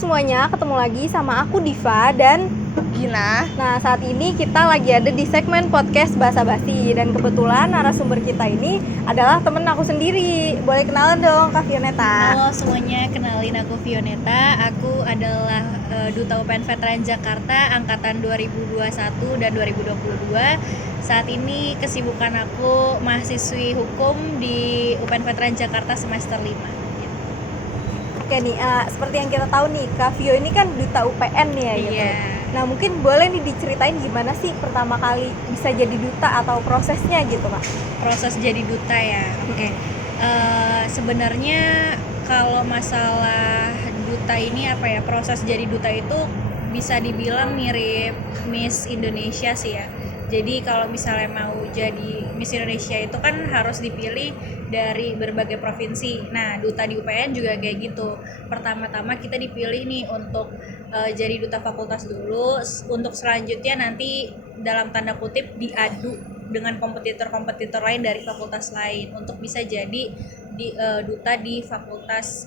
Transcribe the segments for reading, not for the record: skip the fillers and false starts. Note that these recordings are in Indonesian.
semuanya, ketemu lagi sama aku Diva dan Gina. Nah, saat ini kita lagi ada di segmen podcast Basa Basi. Dan kebetulan narasumber kita ini adalah temen aku sendiri. Boleh kenalan dong, Kak Fioneta. Halo semuanya, kenalin aku Fioneta. Aku adalah Duta UPN Veteran Jakarta angkatan 2021 dan 2022. Saat ini kesibukan aku mahasiswi hukum di UPN Veteran Jakarta semester 5. Oke nih, seperti yang kita tahu nih, Kak Fio ini kan Duta UPN nih ya gitu. Iya. Nah, mungkin boleh nih diceritain gimana sih pertama kali bisa jadi duta atau prosesnya gitu, Kak? Proses jadi duta ya. Oke. Sebenarnya kalau masalah duta ini proses jadi duta itu bisa dibilang mirip Miss Indonesia sih ya. Jadi kalau misalnya mau jadi Miss Indonesia itu kan harus dipilih dari berbagai provinsi. Nah, duta di UPN juga kayak gitu. Pertama-tama kita dipilih nih untuk jadi duta fakultas dulu. Untuk selanjutnya nanti dalam tanda kutip diadu dengan kompetitor-kompetitor lain dari fakultas lain untuk bisa jadi duta di fakultas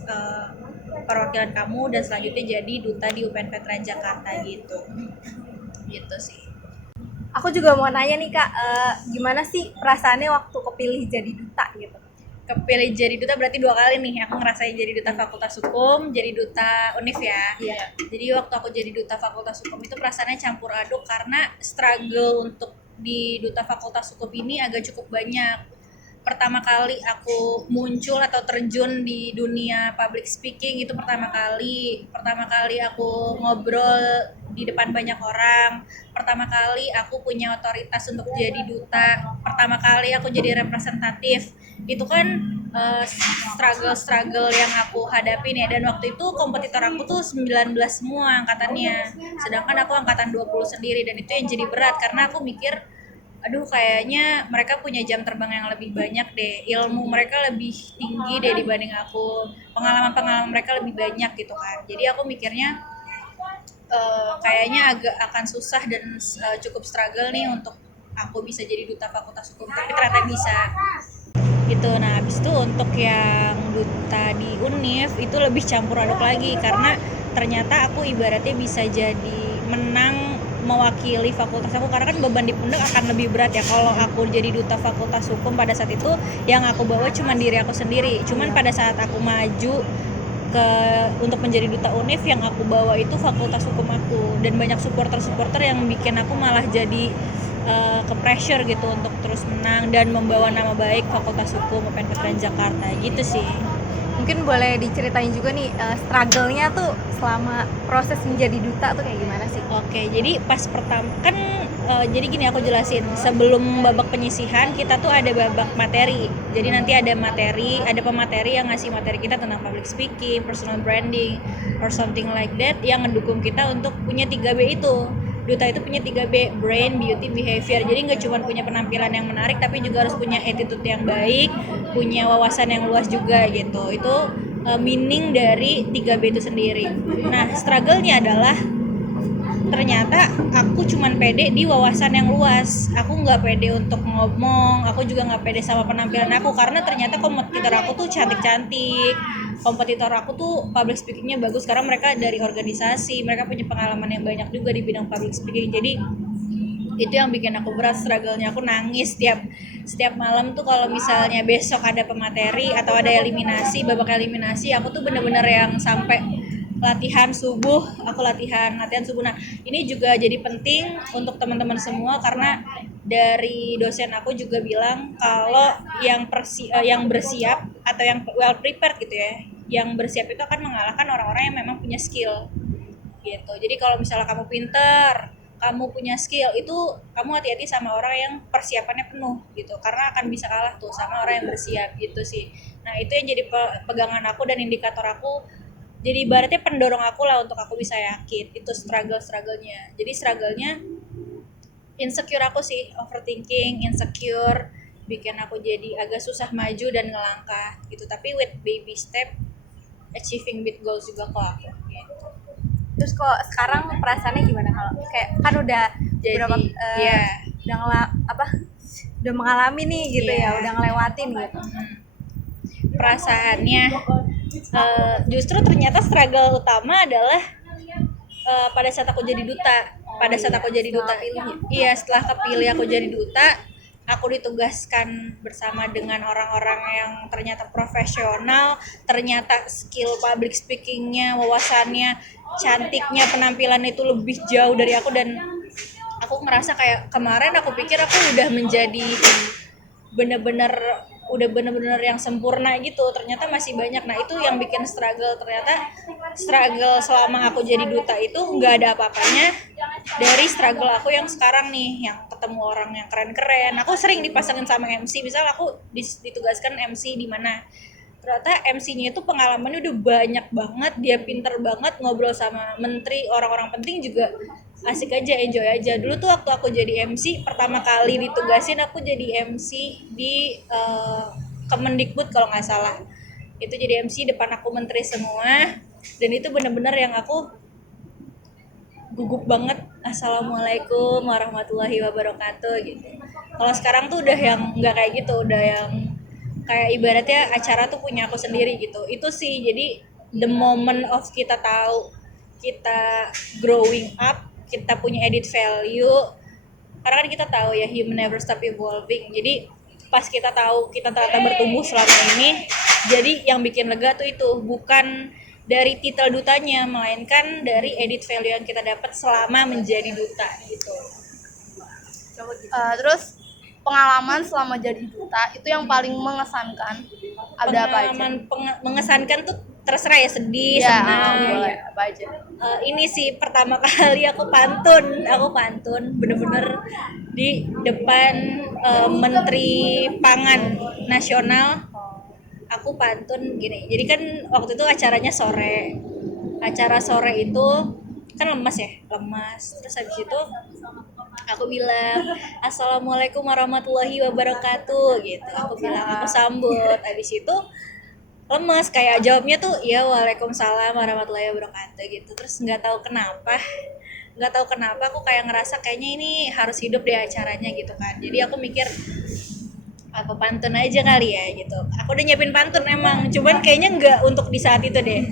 perwakilan kamu, dan selanjutnya jadi duta di UPN Veteran Jakarta gitu sih. Aku juga mau nanya nih, Kak, gimana sih perasaannya waktu kepilih jadi duta gitu? Kepilih jadi duta berarti 2 kali nih aku ngerasain jadi duta fakultas hukum, jadi duta UNIF ya. Iya. Jadi waktu aku jadi duta fakultas hukum itu perasaannya campur aduk karena struggle untuk di duta fakultas hukum ini agak cukup banyak. Pertama kali aku muncul atau terjun di dunia public speaking itu pertama kali aku ngobrol di depan banyak orang, pertama kali aku punya otoritas untuk jadi duta, pertama kali aku jadi representatif. Itu kan struggle yang aku hadapin ya, dan waktu itu kompetitor aku tuh 19 semua angkatannya, sedangkan aku angkatan 20 sendiri, dan itu yang jadi berat karena aku mikir aduh kayaknya mereka punya jam terbang yang lebih banyak deh, ilmu mereka lebih tinggi deh dibanding aku, pengalaman mereka lebih banyak gitu kan. Jadi aku mikirnya kayaknya agak akan susah dan cukup struggle nih untuk aku bisa jadi duta fakultas hukum, tapi ternyata bisa gitu. Nah habis itu untuk yang duta di UNIF itu lebih campur aduk lagi karena ternyata aku ibaratnya bisa jadi menang mewakili fakultas aku, karena kan beban di pundak akan lebih berat ya kalau aku jadi duta fakultas hukum. Pada saat itu yang aku bawa cuma diri aku sendiri, cuman pada saat aku maju untuk menjadi duta UNIF yang aku bawa itu fakultas hukum aku, dan banyak supporter yang bikin aku malah jadi ke pressure gitu untuk terus menang dan membawa nama baik fakultas hukum UPN Veteran Jakarta gitu sih. Mungkin boleh diceritain juga nih struggle-nya tuh selama proses menjadi duta tuh kayak gimana sih? Oke, jadi pas pertama kan jadi gini aku jelasin, sebelum babak penyisihan kita tuh ada babak materi. Jadi nanti ada pemateri yang ngasih materi kita tentang public speaking, personal branding, or something like that, yang ngedukung kita untuk punya 3B itu. Duta itu punya 3B, brain, beauty, behavior. Jadi nggak cuma punya penampilan yang menarik, tapi juga harus punya attitude yang baik, punya wawasan yang luas juga gitu. Itu meaning dari 3B itu sendiri. Nah, struggle-nya adalah ternyata aku cuman pede di wawasan yang luas. Aku nggak pede untuk ngomong, aku juga nggak pede sama penampilan aku, karena ternyata kompetitor aku tuh cantik-cantik, kompetitor aku tuh public speakingnya bagus karena mereka dari organisasi, mereka punya pengalaman yang banyak juga di bidang public speaking. Jadi itu yang bikin aku berat, struggle-nya aku nangis setiap malam tuh kalau misalnya besok ada pemateri atau ada babak eliminasi, aku tuh bener-bener yang sampai latihan subuh. Nah ini juga jadi penting untuk teman-teman semua, karena dari dosen aku juga bilang kalau yang bersiap atau yang well prepared gitu ya, yang bersiap itu akan mengalahkan orang-orang yang memang punya skill gitu. Jadi kalau misalnya kamu pinter, kamu punya skill, itu kamu hati-hati sama orang yang persiapannya penuh gitu, karena akan bisa kalah tuh sama orang yang bersiap gitu sih. Nah itu yang jadi pegangan aku dan indikator aku, jadi ibaratnya pendorong aku lah untuk aku bisa yakin. Itu struggle-nya. Jadi struggle-nya insecure aku sih, overthinking, insecure, bikin aku jadi agak susah maju dan ngelangkah gitu. Tapi with baby step, achieving big goals juga kok aku gitu. Terus kok sekarang perasaannya gimana kalau kayak kan udah berapa udah mengalami nih gitu ya, udah ngelewatin gitu. Perasaannya Justru ternyata struggle utama adalah pada saat aku jadi duta. Pada saat aku jadi duta, iya setelah kepilih aku jadi duta, aku ditugaskan bersama dengan orang-orang yang ternyata profesional, ternyata skill public speakingnya, wawasannya, cantiknya, penampilan itu lebih jauh dari aku. Dan aku ngerasa kayak kemarin aku pikir aku udah menjadi bener-bener yang sempurna gitu, ternyata masih banyak. Nah itu yang bikin struggle. Ternyata struggle selama aku jadi duta itu nggak ada apa-apanya dari struggle aku yang sekarang nih, yang ketemu orang yang keren-keren. Aku sering dipasangin sama MC, misal aku ditugaskan MC di mana, ternyata MC-nya itu pengalamannya udah banyak banget, dia pinter banget ngobrol sama menteri, orang-orang penting juga asik aja, enjoy aja. Dulu tuh waktu aku jadi MC pertama kali ditugasin, aku jadi MC di Kemendikbud kalau nggak salah. Itu jadi MC depan aku menteri semua, dan itu bener-bener yang aku gugup banget. Assalamualaikum warahmatullahi wabarakatuh gitu. Kalau sekarang tuh udah yang nggak kayak gitu, udah yang kayak ibaratnya acara tuh punya aku sendiri gitu. Itu sih, jadi the moment of kita tahu kita growing up, kita punya added value, karena kan kita tahu ya human never stop evolving. Jadi pas kita tahu kita ternyata bertumbuh selama ini, jadi yang bikin lega tuh itu bukan dari titel dutanya, melainkan dari added value yang kita dapat selama menjadi duta gitu. Terus pengalaman selama jadi duta itu yang paling mengesankan ada apa aja? Pengalaman mengesankan tuh terserah ya, sedih, Ya, senang. boleh, apa aja? Ini sih pertama kali aku pantun bener-bener di depan Menteri Pangan Nasional. Aku pantun gini, jadi kan waktu itu acaranya sore. Acara sore itu kan lemas, terus habis itu aku bilang assalamualaikum warahmatullahi wabarakatuh gitu, aku bilang, aku sambut. Habis itu lemes, kayak jawabnya tuh ya waalaikumsalam warahmatullahi wabarakatuh gitu. Terus nggak tahu kenapa aku kayak ngerasa kayaknya ini harus hidup di acaranya gitu kan. Jadi aku mikir apa pantun aja kali ya gitu. Aku udah nyiapin pantun emang, cuman kayaknya nggak untuk di saat itu deh.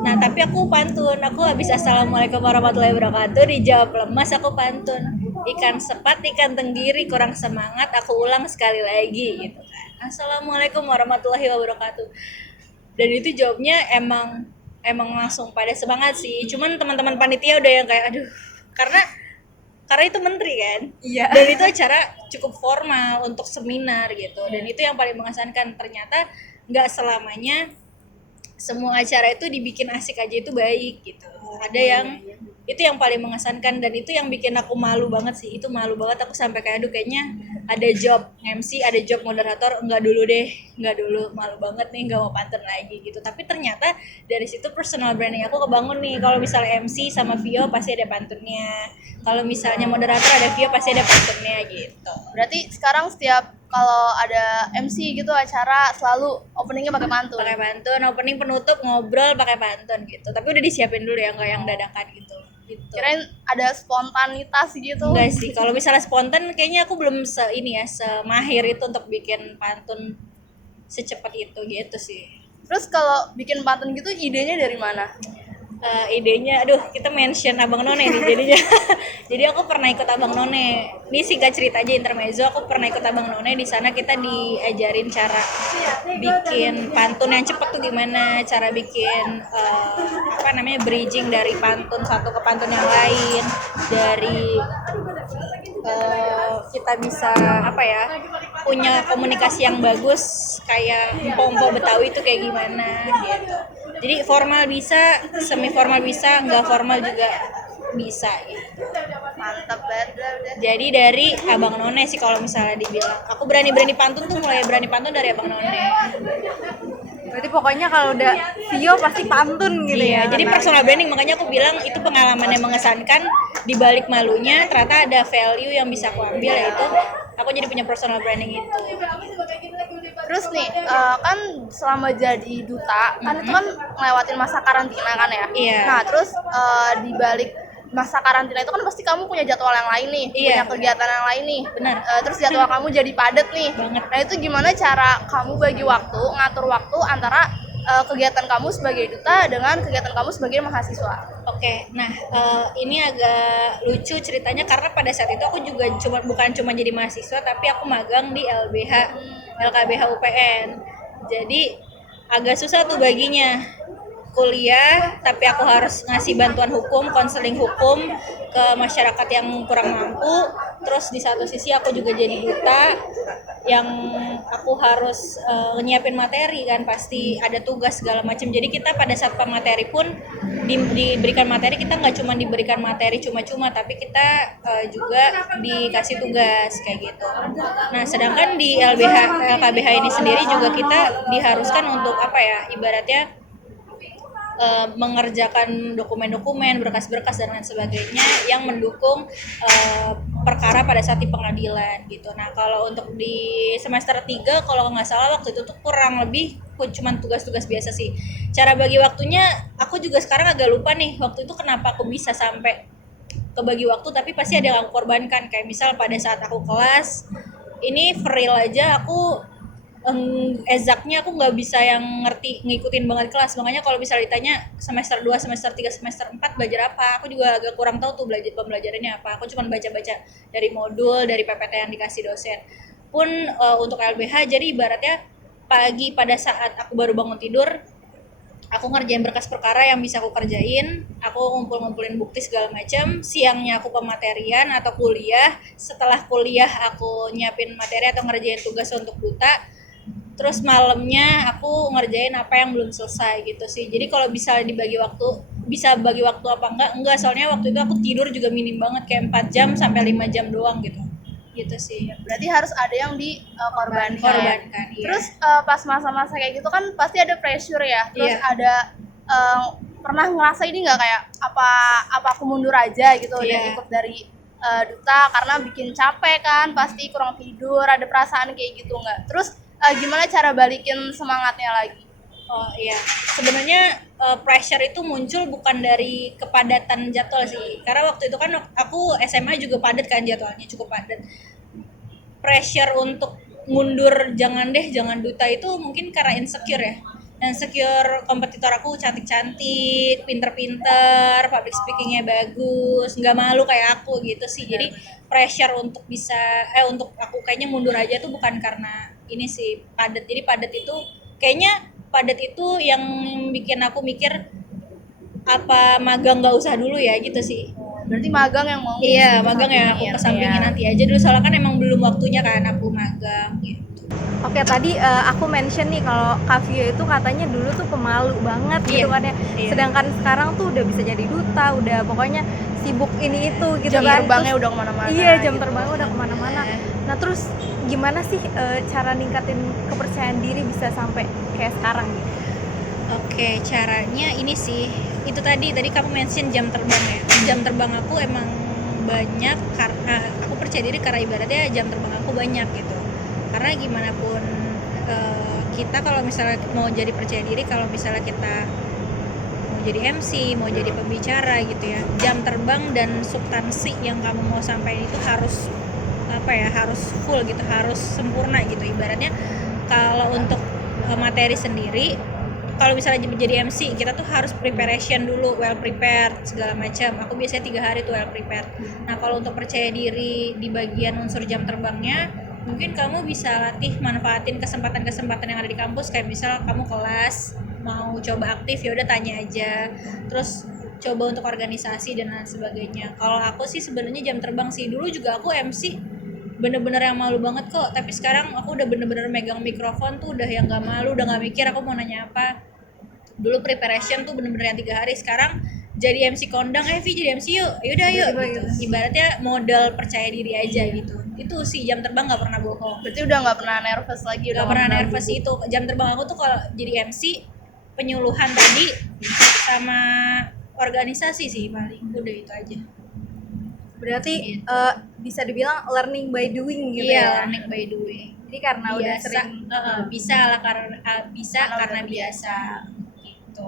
Nah tapi aku pantun, aku habis assalamualaikum warahmatullahi wabarakatuh dijawab lemas, aku pantun ikan sepat ikan tenggiri kurang semangat, aku ulang sekali lagi gitu kan, assalamualaikum warahmatullahi wabarakatuh. Dan itu jawabnya emang langsung pada semangat sih. Cuman teman-teman panitia udah yang kayak aduh, karena itu menteri kan. Iya. Dan itu acara cukup formal untuk seminar gitu. Dan itu yang paling mengesankan, ternyata nggak selamanya semua acara itu dibikin asik aja itu baik gitu. Ada yang itu yang paling mengesankan, dan itu yang bikin aku malu banget sih. Itu malu banget, aku sampai kayak aduh kayaknya ada job MC, ada job moderator, enggak dulu, malu banget nih, nggak mau pantun lagi gitu. Tapi ternyata dari situ personal branding aku kebangun nih. Kalau misalnya MC sama Vio pasti ada pantunnya, kalau misalnya moderator ada Vio pasti ada pantunnya gitu. Berarti sekarang setiap kalau ada MC gitu acara selalu openingnya pakai pantun. Pakai pantun, opening penutup ngobrol pakai pantun gitu. Tapi udah disiapin dulu ya, nggak yang dadakan gitu. Kirain ada spontanitas gitu. Enggak sih, kalau misalnya spontan kayaknya aku belum semahir itu untuk bikin pantun secepat itu gitu sih. Terus kalau bikin pantun gitu idenya dari mana? Idenya, aduh kita mention Abang None nih jadinya. Jadi aku pernah ikut Abang None. Ini singkat cerita aja intermezzo, aku pernah ikut Abang None. Di sana kita diajarin cara bikin pantun yang cepat tuh gimana, cara bikin bridging dari pantun satu ke pantun yang lain, dari kita bisa punya komunikasi yang bagus kayak pompo Betawi itu kayak gimana gitu. Jadi formal bisa, semi formal bisa, nggak formal juga bisa gitu. Mantap banget udah. Jadi dari Abang None sih kalau misalnya dibilang aku berani pantun tuh mulai berani pantun dari Abang None. Berarti pokoknya kalau udah Vio pasti pantun gitu ya. Jadi personal branding, makanya aku bilang itu pengalaman yang mengesankan. Di balik malunya ternyata ada value yang bisa aku ambil, yaitu aku jadi punya personal branding itu. Terus nih, kan selama jadi duta, kan itu kan ngelewatin masa karantina kan ya? Iya. Nah, terus di balik masa karantina itu kan pasti kamu punya jadwal yang lain nih, punya kegiatan yang lain nih. Benar. Terus jadwal kamu jadi padat nih. Banget. Nah, itu gimana cara kamu bagi waktu, ngatur waktu antara kegiatan kamu sebagai duta dengan kegiatan kamu sebagai mahasiswa. Oke, nah ini agak lucu ceritanya karena pada saat itu aku juga bukan cuma jadi mahasiswa tapi aku magang di LKBH UPN. Jadi agak susah tuh baginya kuliah tapi aku harus ngasih bantuan hukum, konseling hukum ke masyarakat yang kurang mampu. Terus di satu sisi aku juga jadi duta yang aku harus nyiapin materi kan, pasti ada tugas segala macam. Jadi kita pada saat pemateri pun diberikan materi, kita nggak cuma diberikan materi cuma-cuma tapi kita juga dikasih tugas kayak gitu. Nah sedangkan di LKBH ini sendiri juga kita diharuskan untuk apa ya, ibaratnya mengerjakan dokumen-dokumen, berkas-berkas dan lain sebagainya yang mendukung perkara pada saat di pengadilan gitu. Nah kalau untuk di semester 3 kalau nggak salah waktu itu tuh kurang lebih cuma tugas-tugas biasa sih. Cara bagi waktunya aku juga sekarang agak lupa nih waktu itu kenapa aku bisa sampai kebagi waktu, tapi pasti ada yang aku korbankan. Kayak misal pada saat aku kelas ini free aja aku exactnya aku nggak bisa yang ngikutin banget kelas. Makanya kalau bisa ditanya semester 2, semester 3, semester 4 belajar apa, aku juga agak kurang tahu tuh pembelajarannya apa. Aku cuma baca-baca dari modul, dari PPT yang dikasih dosen pun. Untuk LBH jadi ibaratnya pagi pada saat aku baru bangun tidur aku ngerjain berkas perkara yang bisa aku kerjain, aku ngumpulin bukti segala macam. Siangnya aku pematerian atau kuliah, setelah kuliah aku nyiapin materi atau ngerjain tugas untuk duta. Terus malamnya aku ngerjain apa yang belum selesai gitu sih. Jadi kalau bisa dibagi waktu, bisa bagi waktu apa enggak, soalnya waktu itu aku tidur juga minim banget, kayak 4 jam sampai 5 jam doang gitu sih. Berarti harus ada yang dikorbankan. Iya. Terus pas masa-masa kayak gitu kan pasti ada pressure ya. Terus Iya. ada pernah ngerasa ini nggak kayak apa aku mundur aja gitu dan Iya. ikut dari duta karena bikin capek kan, pasti kurang tidur, ada perasaan kayak gitu nggak? Terus gimana cara balikin semangatnya lagi? Oh iya, sebenarnya pressure itu muncul bukan dari kepadatan jadwal sih. Karena waktu itu kan aku SMA juga padat kan jadwalnya, cukup padat. Pressure untuk mundur jangan duta itu mungkin karena insecure ya. Insecure kompetitor aku cantik-cantik, pinter-pinter, public speakingnya bagus, nggak malu kayak aku gitu sih. Jadi pressure untuk untuk aku kayaknya mundur aja tuh bukan karena ini sih padat. Jadi padat itu yang bikin aku mikir apa magang nggak usah dulu ya gitu sih. Berarti magang yang mau Iya, magang ya aku kesampingin nanti aja dulu, soalnya kan emang belum waktunya kan aku magang gitu. Oke, tadi aku mention nih kalau Kak Vio itu katanya dulu tuh pemalu banget gitu kan ya. Iya. Sedangkan sekarang tuh udah bisa jadi duta, udah pokoknya sibuk ini itu gitu jam kan. terbangnya Terus, udah kemana-mana. iya, jam gitu. terbangnya udah kemana-mana. Nah terus gimana sih cara ningkatin kepercayaan diri bisa sampai kayak sekarang gitu? Oke, caranya ini sih, itu tadi kamu mention jam terbang ya. Jam terbang aku emang banyak karena aku percaya diri karena ibaratnya jam terbang aku banyak gitu. Karena gimana pun kita kalau misalnya mau jadi percaya diri, kalau misalnya kita mau jadi MC, mau jadi pembicara gitu ya, jam terbang dan substansi yang kamu mau sampaikan itu harus harus full gitu, harus sempurna gitu. Ibaratnya kalau untuk materi sendiri, kalau misalnya jadi MC kita tuh harus preparation dulu, well prepared segala macam. Aku biasanya 3 hari tuh well prepared. Nah kalau untuk percaya diri di bagian unsur jam terbangnya, mungkin kamu bisa latih manfaatin kesempatan-kesempatan yang ada di kampus. Kayak misal kamu kelas mau coba aktif, ya udah tanya aja. Terus coba untuk organisasi dan lain sebagainya. Kalau aku sih sebenarnya jam terbang sih. Dulu juga aku MC bener-bener yang malu banget kok, tapi sekarang aku udah bener-bener megang mikrofon tuh udah yang gak malu, udah gak mikir aku mau nanya apa. Dulu preparation tuh bener-bener yang 3 hari, sekarang jadi MC kondang, Vi jadi MC yuk, yaudah yuk gitu. Ibaratnya modal percaya diri aja gitu. Itu sih jam terbang gak pernah bohong. Berarti udah nggak pernah nervous lagi, udah Gak pernah nervous itu. Jam terbang aku tuh kalau jadi MC, penyuluhan tadi sama organisasi sih paling, udah itu aja. Berarti bisa dibilang learning by doing gitu Iya, ya. learning by doing. Jadi karena udah sering bisa lah karena biasa gitu.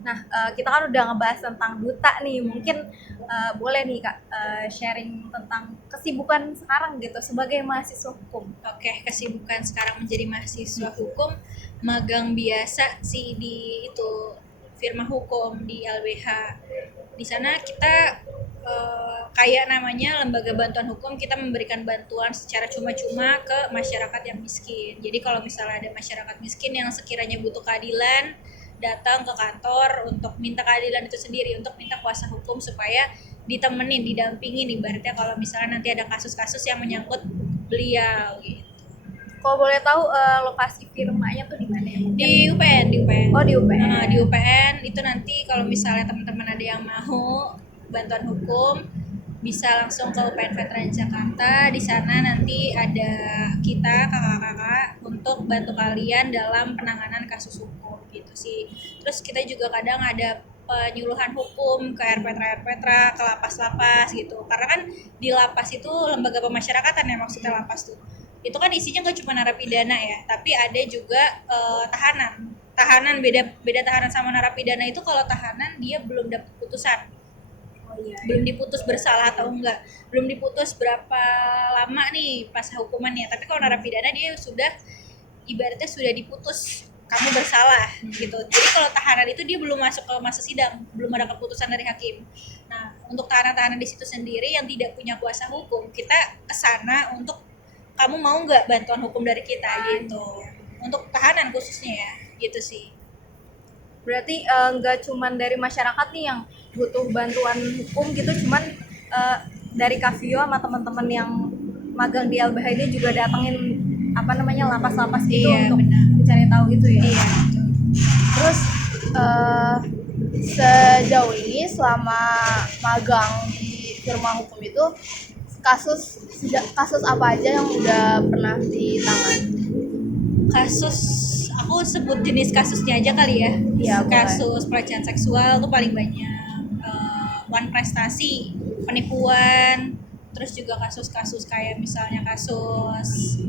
Nah, kita kan udah ngebahas tentang duta nih. Mungkin boleh nih Kak sharing tentang kesibukan sekarang gitu sebagai mahasiswa hukum. Oke, kesibukan sekarang menjadi mahasiswa hukum. magang biasa sih di itu firma hukum di LBH. Di sana kita kayak namanya lembaga bantuan hukum, kita memberikan bantuan secara cuma-cuma ke masyarakat yang miskin. Jadi kalau misalnya ada masyarakat miskin yang sekiranya butuh keadilan, datang ke kantor untuk minta keadilan itu sendiri, untuk minta kuasa hukum supaya ditemenin, didampingin, ibaratnya kalau misalnya nanti ada kasus-kasus yang menyangkut beliau gitu. Kalau boleh tahu lokasi firmanya tuh di mana ya? Di UPN, di UPN. Oh, di UPN. Di UPN itu nanti kalau misalnya teman-teman ada yang mau bantuan hukum bisa langsung ke UPN Veteran Jakarta. Di sana nanti ada kita kakak-kakak untuk bantu kalian dalam penanganan kasus hukum gitu sih. Terus kita juga kadang ada penyuluhan hukum ke RPTRA, ke lapas-lapas gitu. Karena kan di lapas itu lembaga pemasyarakatan ya, maksudnya lapas tuh. Itu kan isinya gak cuma narapidana ya, tapi ada juga tahanan. Beda tahanan sama narapidana itu, kalau tahanan dia belum dapat putusan. Belum diputus bersalah atau enggak, belum diputus berapa lama nih pas hukumannya. Tapi kalau narapidana dia sudah, ibaratnya sudah diputus kamu bersalah gitu. Jadi kalau tahanan itu dia belum masuk ke masa sidang, belum ada keputusan dari hakim. Nah, untuk tahanan-tahanan di situ sendiri yang tidak punya kuasa hukum, kita kesana untuk kamu mau nggak bantuan hukum dari kita gitu. Untuk tahanan khususnya ya, gitu sih. Berarti nggak cuman dari masyarakat nih yang butuh bantuan hukum gitu, cuman dari Kavio sama teman-teman yang magang di LBH ini juga datengin lapas-lapas gitu, Iya, untuk benar. mencari tahu gitu ya. Iya. Terus sejauh ini selama magang di firma hukum itu kasus apa aja yang udah pernah ditangani? Kasus, aku sebut jenis kasusnya aja kali ya. Iya, Kasus pelecehan seksual tuh paling banyak. Wan prestasi, penipuan, terus juga kasus-kasus kayak misalnya kasus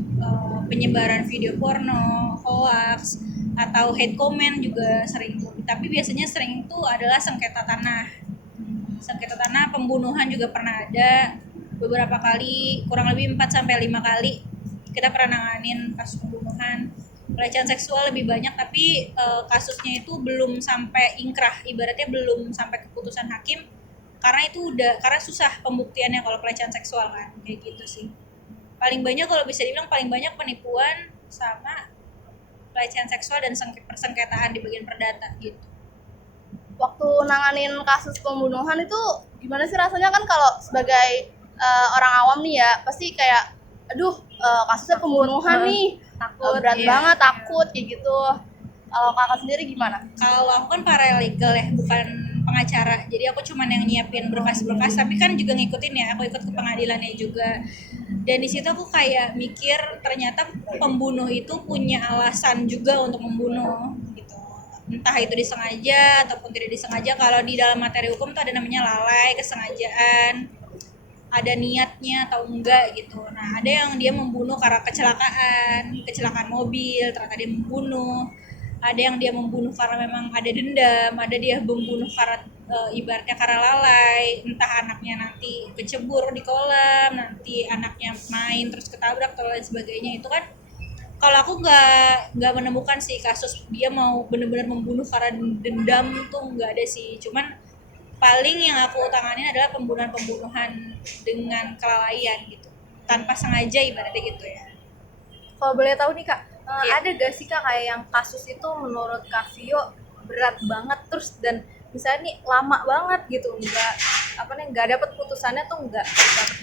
penyebaran video porno, hoax, atau hate comment juga sering tuh. Tapi biasanya sering itu adalah sengketa tanah. Sengketa tanah, pembunuhan juga pernah ada beberapa kali, kurang lebih 4 sampai 5 kali kita pernah nanganin kasus pembunuhan. Pelecehan seksual lebih banyak, tapi kasusnya itu belum sampai ingkrah, ibaratnya belum sampai keputusan hakim, karena susah pembuktiannya kalau pelecehan seksual kan, kayak gitu sih. Paling banyak, kalau bisa dibilang paling banyak penipuan sama pelecehan seksual dan persengketaan di bagian perdata gitu. Waktu nanganin kasus pembunuhan itu gimana sih rasanya? Kan kalau sebagai orang awam nih ya, pasti kayak kasusnya pembunuhan nih, Takut, berat iya. banget, takut kayak gitu. Kalau kakak sendiri gimana? Kalau aku kan paralegal ya, bukan pengacara. Jadi aku cuman yang nyiapin berkas-berkas, tapi kan juga ngikutin ya, aku ikut ke pengadilannya juga. Dan di situ aku kayak mikir, ternyata pembunuh itu punya alasan juga untuk membunuh gitu. Entah itu disengaja ataupun tidak disengaja. Kalau di dalam materi hukum tuh ada namanya lalai, kesengajaan, ada niatnya atau enggak gitu. Nah, ada yang dia membunuh karena kecelakaan mobil, ternyata dia membunuh. Ada yang dia membunuh karena memang ada dendam, ada dia membunuh karena ibaratnya karena lalai, entah anaknya nanti kecebur di kolam, nanti anaknya main terus ketabrak atau lain sebagainya. Itu kan kalau aku nggak menemukan sih kasus dia mau benar-benar membunuh karena dendam, tuh nggak ada sih. Cuman paling yang aku tanganin adalah pembunuhan dengan kelalaian gitu, tanpa sengaja ibaratnya gitu ya. Kalau boleh tahu nih Kak, Iya. ada gak sih Kak kayak yang kasus itu menurut Kavio berat banget, terus dan misalnya nih lama banget gitu, nggak dapat putusannya tuh nggak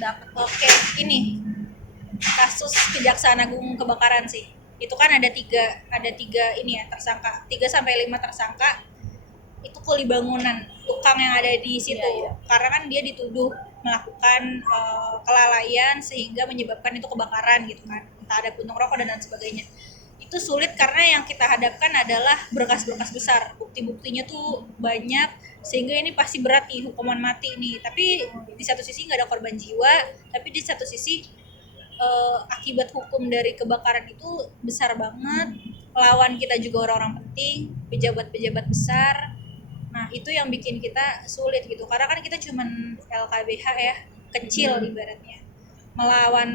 dapat. Oke, ini kasus Kejaksaan Agung kebakaran sih. Itu kan ada tiga ini ya tersangka, 3 sampai 5 tersangka. Itu kuli bangunan, tukang yang ada di situ. Iya. Karena kan dia dituduh melakukan kelalaian sehingga menyebabkan itu kebakaran gitu kan. Entah ada puntung rokok dan lain sebagainya. Itu sulit karena yang kita hadapkan adalah berkas-berkas besar. Bukti-buktinya tuh banyak, sehingga ini pasti berat nih, hukuman mati nih. Tapi di satu sisi nggak ada korban jiwa, tapi di satu sisi akibat hukum dari kebakaran itu besar banget. Lawan kita juga orang-orang penting, pejabat-pejabat besar. Nah, itu yang bikin kita sulit gitu. Karena kan kita cuman LKBH ya, kecil ibaratnya. Melawan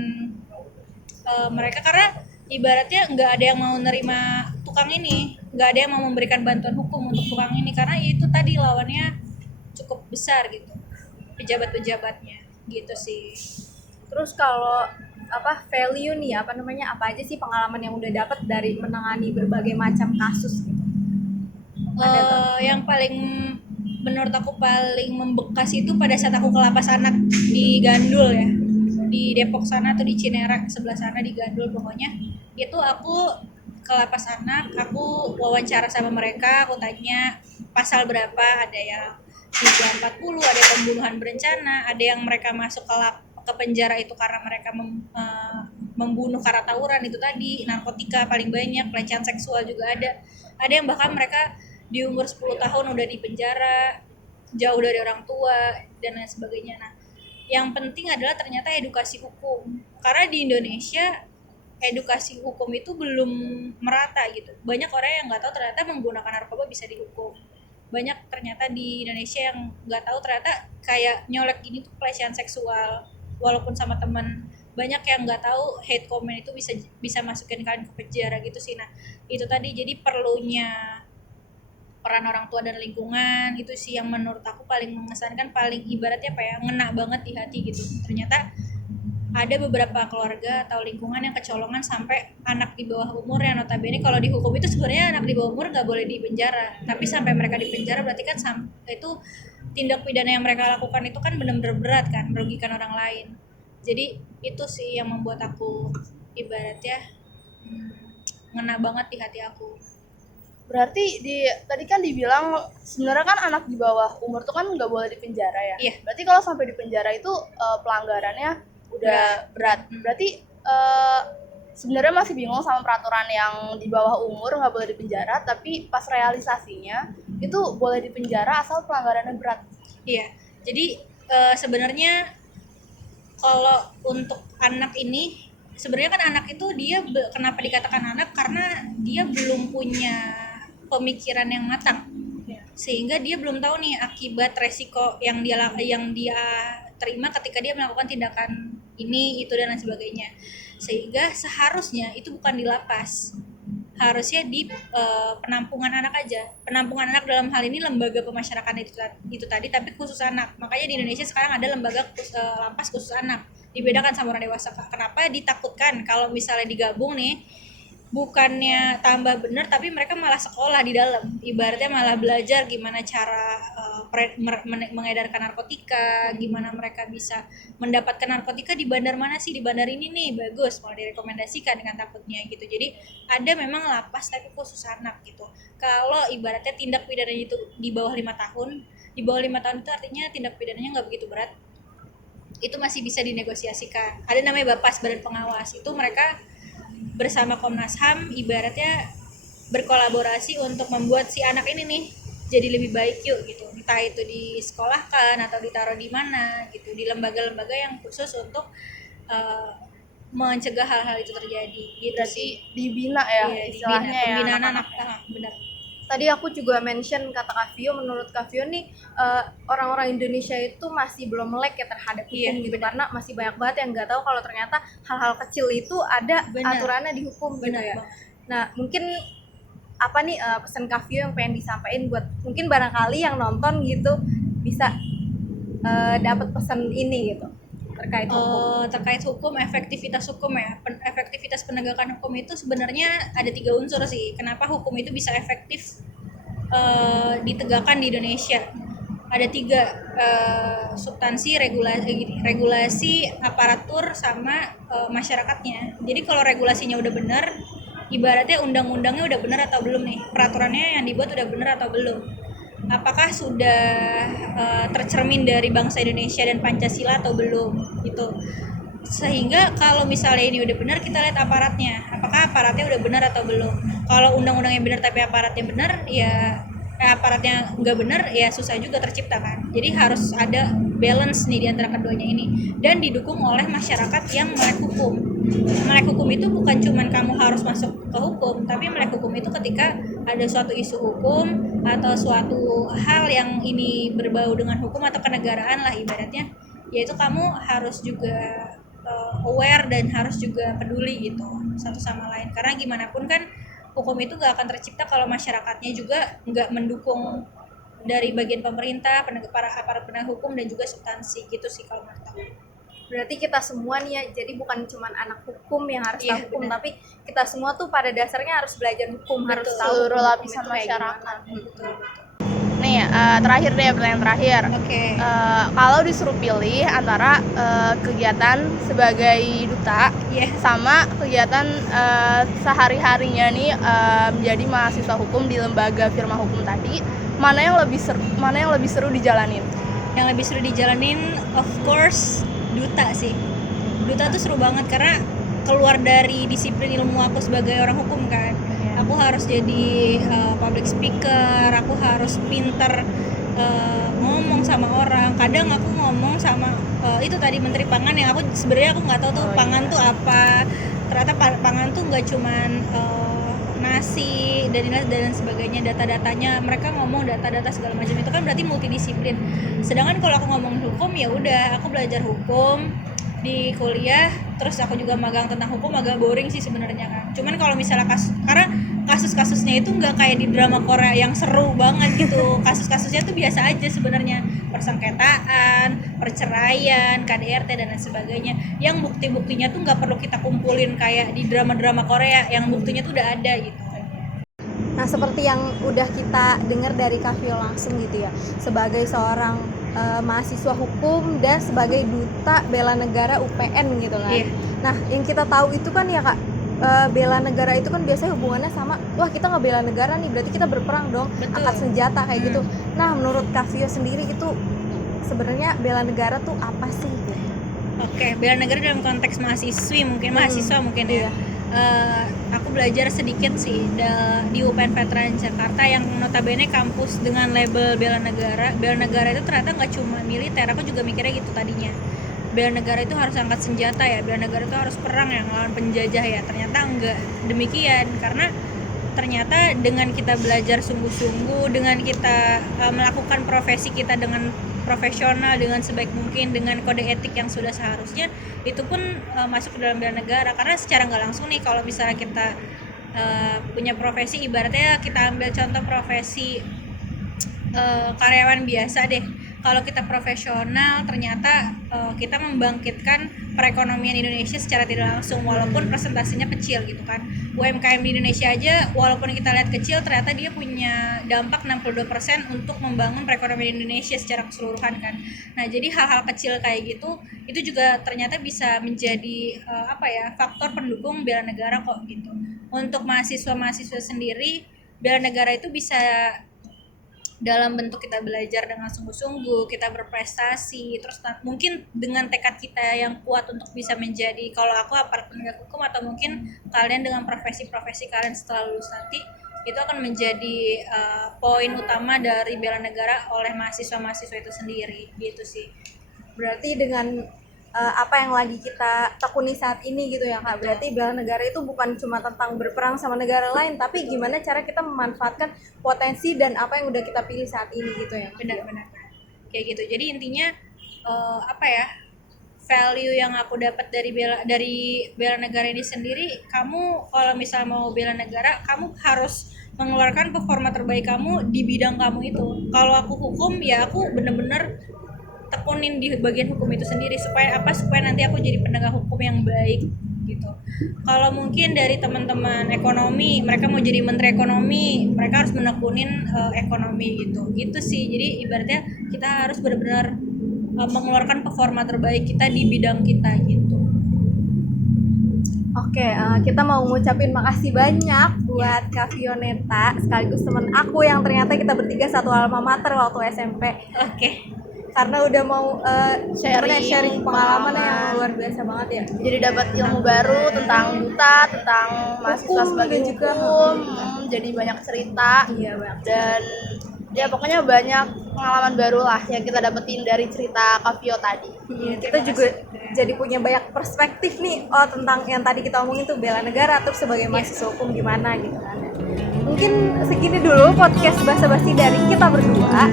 mereka, karena ibaratnya nggak ada yang mau nerima tukang ini, nggak ada yang mau memberikan bantuan hukum untuk tukang ini karena itu tadi lawannya cukup besar gitu, pejabat-pejabatnya gitu sih. Terus kalau value nih apa aja sih pengalaman yang udah dapat dari menangani berbagai macam kasus gitu? Ada tuh. Yang paling menurut aku paling membekas itu pada saat aku ke lapas anak di Gandul ya, di Depok sana atau di Cinere sebelah sana di Gandul pokoknya. Itu aku ke lapas anak, aku wawancara sama mereka, aku tanya pasal berapa, ada yang 340, ada yang pembunuhan berencana, ada yang mereka masuk ke penjara itu karena mereka membunuh karena tawuran itu tadi, narkotika paling banyak, pelecehan seksual juga ada yang bahkan mereka di umur 10 tahun udah di penjara, jauh dari orang tua dan lain sebagainya. Nah, yang penting adalah ternyata edukasi hukum, karena di Indonesia edukasi hukum itu belum merata gitu. Banyak orang yang nggak tahu ternyata menggunakan narkoba bisa dihukum. Banyak ternyata di Indonesia yang nggak tahu ternyata kayak nyolek gini tuh pelecehan seksual walaupun sama teman. Banyak yang nggak tahu hate comment itu bisa masukin kalian ke penjara gitu sih. Nah itu tadi, jadi perlunya peran orang tua dan lingkungan itu sih yang menurut aku paling mengesankan, paling ibaratnya apa ya, ngena banget di hati gitu. Ternyata ada beberapa keluarga atau lingkungan yang kecolongan sampai anak di bawah umur yang notabene kalau dihukum itu sebenarnya anak di bawah umur nggak boleh di penjara, tapi sampai mereka di penjara berarti kan itu tindak pidana yang mereka lakukan itu kan benar-benar berat kan, merugikan orang lain. Jadi itu sih yang membuat aku ibaratnya ngena banget di hati aku. Berarti tadi kan dibilang sebenarnya kan anak di bawah umur tuh kan nggak boleh di penjara ya. Iya. Berarti kalau sampai di penjara itu pelanggarannya udah berat. Berarti sebenarnya masih bingung sama peraturan yang di bawah umur nggak boleh di penjara, tapi pas realisasinya itu boleh di penjara asal pelanggarannya berat. Iya. Jadi sebenarnya kalau untuk anak ini, sebenarnya kan anak itu dia kenapa dikatakan anak, karena dia belum punya pemikiran yang matang, sehingga dia belum tahu nih akibat resiko yang dia terima ketika dia melakukan tindakan ini itu dan lain sebagainya. Sehingga seharusnya itu bukan di lapas, harusnya di penampungan anak aja. Penampungan anak dalam hal ini lembaga pemasyarakatan itu tadi, tapi khusus anak. Makanya di Indonesia sekarang ada lembaga lapas khusus anak, dibedakan sama orang dewasa. Kenapa ditakutkan kalau misalnya digabung nih, bukannya tambah bener tapi mereka malah sekolah di dalam, ibaratnya malah belajar gimana cara mengedarkan narkotika, gimana mereka bisa mendapatkan narkotika di bandar mana sih, di bandar ini nih bagus, malah direkomendasikan dengan takutnya gitu. Jadi ada memang lapas tapi khusus anak gitu. Kalau ibaratnya tindak pidananya itu di bawah 5 tahun, di bawah 5 tahun itu artinya tindak pidananya nggak begitu berat, itu masih bisa dinegosiasikan. Ada namanya Bapas, Badan Pengawas, itu mereka bersama Komnas HAM ibaratnya berkolaborasi untuk membuat si anak ini nih jadi lebih baik yuk gitu, entah itu disekolahkan atau ditaruh di mana gitu, di lembaga-lembaga yang khusus untuk mencegah hal-hal itu terjadi gitu. Berarti dibina ya, iya, istilahnya ya, pembinaan anak-anak. anak benar. Tadi aku juga mention kata Kak Vio, menurut Kak Vio nih orang-orang Indonesia itu masih belum melek ya terhadap hukum gitu, karena masih banyak banget yang nggak tahu kalau ternyata hal-hal kecil itu ada aturannya di hukum gitu ya. Nah mungkin apa nih pesan Kak Vio yang pengen disampaikan buat mungkin barangkali yang nonton gitu bisa dapat pesan ini gitu terkait hukum. Terkait hukum, efektivitas hukum ya. Efektivitas penegakan hukum itu sebenarnya ada 3 unsur sih. Kenapa hukum itu bisa efektif ditegakkan di Indonesia? Ada 3 substansi, regulasi, aparatur, sama masyarakatnya. Jadi kalau regulasinya udah benar, ibaratnya undang-undangnya udah benar atau belum nih, peraturannya yang dibuat udah benar atau belum, apakah sudah tercermin dari bangsa Indonesia dan Pancasila atau belum gitu. Sehingga kalau misalnya ini udah benar, kita lihat aparatnya, apakah aparatnya udah benar atau belum. Kalau undang-undangnya benar tapi aparatnya benar, ya aparatnya nggak benar, ya susah juga tercipta kan. Jadi harus ada balance nih di antara keduanya ini, dan didukung oleh masyarakat yang melek hukum. Melek hukum itu bukan cuman kamu harus masuk ke hukum, tapi melek hukum itu ketika ada suatu isu hukum atau suatu hal yang ini berbau dengan hukum atau kenegaraan lah ibaratnya, yaitu kamu harus juga aware dan harus juga peduli gitu satu sama lain, karena gimana pun kan hukum itu nggak akan tercipta kalau masyarakatnya juga nggak mendukung dari bagian pemerintah, para aparat penegak hukum dan juga substansi gitu sih kalau menurut aku. Berarti kita semua nih ya, jadi bukan cuman anak hukum yang harus Iya, tahu hukum, benar. tapi kita semua tuh pada dasarnya harus belajar hukum, harus Betul. tahu Seluruh hukum lapisan itu kayak masyarakat. gimana. Betul. Nih, terakhir deh, pertanyaan terakhir. Oke. Kalau disuruh pilih antara kegiatan sebagai duta Iya. sama kegiatan sehari-harinya nih menjadi mahasiswa hukum di lembaga firma hukum tadi, mana yang lebih seru dijalanin? Yang lebih seru dijalanin of course duta sih. Duta tuh seru banget karena keluar dari disiplin ilmu aku sebagai orang hukum kan. Aku harus jadi public speaker, aku harus pinter ngomong sama orang. Kadang aku ngomong sama itu tadi Menteri Pangan yang aku sebenarnya aku nggak tahu tuh pangan tuh apa. Ternyata pangan tuh nggak cuman nasi dan sebagainya, data-datanya mereka ngomong data-data segala macam itu kan berarti multidisiplin. Sedangkan kalau aku ngomong hukum ya udah aku belajar hukum di kuliah, terus aku juga magang tentang hukum, agak boring sih sebenarnya kan. Cuman kalau misalnya karena kasus-kasusnya itu nggak kayak di drama Korea yang seru banget gitu. Kasus-kasusnya tuh biasa aja sebenarnya, persengketaan, perceraian, KDRT dan lain sebagainya. Yang bukti-buktinya tuh nggak perlu kita kumpulin kayak di drama-drama Korea, yang buktinya tuh udah ada gitu. Nah, seperti yang udah kita dengar dari Kak Vio langsung gitu ya, sebagai seorang mahasiswa hukum dan sebagai duta bela negara UPN gitu kan. Iya. Nah, yang kita tahu itu kan ya Kak, bela negara itu kan biasanya hubungannya sama, wah kita ngebela negara nih, berarti kita berperang dong, Betul. angkat senjata kayak gitu. Nah, menurut Kak Vio sendiri itu sebenarnya bela negara tuh apa sih? Oke, bela negara dalam konteks mahasiswa mungkin ya. Iya. Aku belajar sedikit sih di UPN Veteran Jakarta yang notabene kampus dengan label bela negara. Bela negara itu ternyata nggak cuma militer, aku juga mikirnya gitu tadinya. Bela negara itu harus angkat senjata ya, bela negara itu harus perang ya, ngelawan penjajah ya. Ternyata enggak demikian, karena ternyata dengan kita belajar sungguh-sungguh, dengan kita melakukan profesi kita dengan profesional, dengan sebaik mungkin, dengan kode etik yang sudah seharusnya, itu pun masuk ke dalam bela negara. Karena secara nggak langsung nih, kalau misalnya kita punya profesi, ibaratnya kita ambil contoh profesi karyawan biasa deh. Kalau kita profesional, ternyata kita membangkitkan perekonomian Indonesia secara tidak langsung, walaupun presentasinya kecil gitu kan. UMKM di Indonesia aja walaupun kita lihat kecil, ternyata dia punya dampak 62% untuk membangun perekonomian Indonesia secara keseluruhan kan. Nah, jadi hal-hal kecil kayak gitu itu juga ternyata bisa menjadi faktor pendukung bela negara kok gitu. Untuk mahasiswa-mahasiswa sendiri, bela negara itu bisa dalam bentuk kita belajar dengan sungguh-sungguh, kita berprestasi, terus mungkin dengan tekad kita yang kuat untuk bisa menjadi, kalau aku aparat penegak hukum, atau mungkin kalian dengan profesi-profesi kalian setelah lulus nanti, itu akan menjadi poin utama dari bela negara oleh mahasiswa-mahasiswa itu sendiri gitu sih. Berarti dengan apa yang lagi kita tekuni saat ini gitu ya Kak, berarti bela negara itu bukan cuma tentang berperang sama negara lain, tapi gimana cara kita memanfaatkan potensi dan apa yang udah kita pilih saat ini gitu ya. Benar-benar kayak gitu. Jadi intinya value yang aku dapat dari bela negara ini sendiri, kamu kalau misalnya mau bela negara, kamu harus mengeluarkan performa terbaik kamu di bidang kamu itu. Kalau aku hukum ya aku bener-bener tekunin di bagian hukum itu sendiri supaya nanti aku jadi penegak hukum yang baik gitu. Kalau mungkin dari teman-teman ekonomi, mereka mau jadi menteri ekonomi, mereka harus menekunin ekonomi gitu sih. Jadi ibaratnya kita harus benar-benar mengeluarkan performa terbaik kita di bidang kita gitu. Oke, kita mau ngucapin makasih banyak buat Kak Vioneta, sekaligus teman aku yang ternyata kita bertiga satu alma mater waktu SMP. Oke. Karena udah mau sharing pengalaman yang pengalaman. luar biasa banget ya. Jadi dapat ilmu baru tentang duta, tentang mahasiswa Hukum sebagai dan juga hukum, jadi banyak cerita. Iya Bang. Dan ya pokoknya banyak pengalaman baru lah yang kita dapetin dari cerita Kak Vio tadi. Kita juga jadi punya banyak perspektif nih tentang yang tadi kita omongin tuh bela negara, terus sebagai mahasiswa hukum gimana gitu kan. Mungkin segini dulu podcast basa-basi dari kita berdua.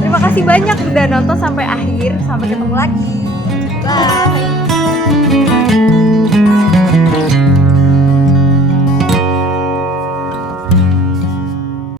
Terima kasih banyak udah nonton sampai akhir. Sampai ketemu lagi.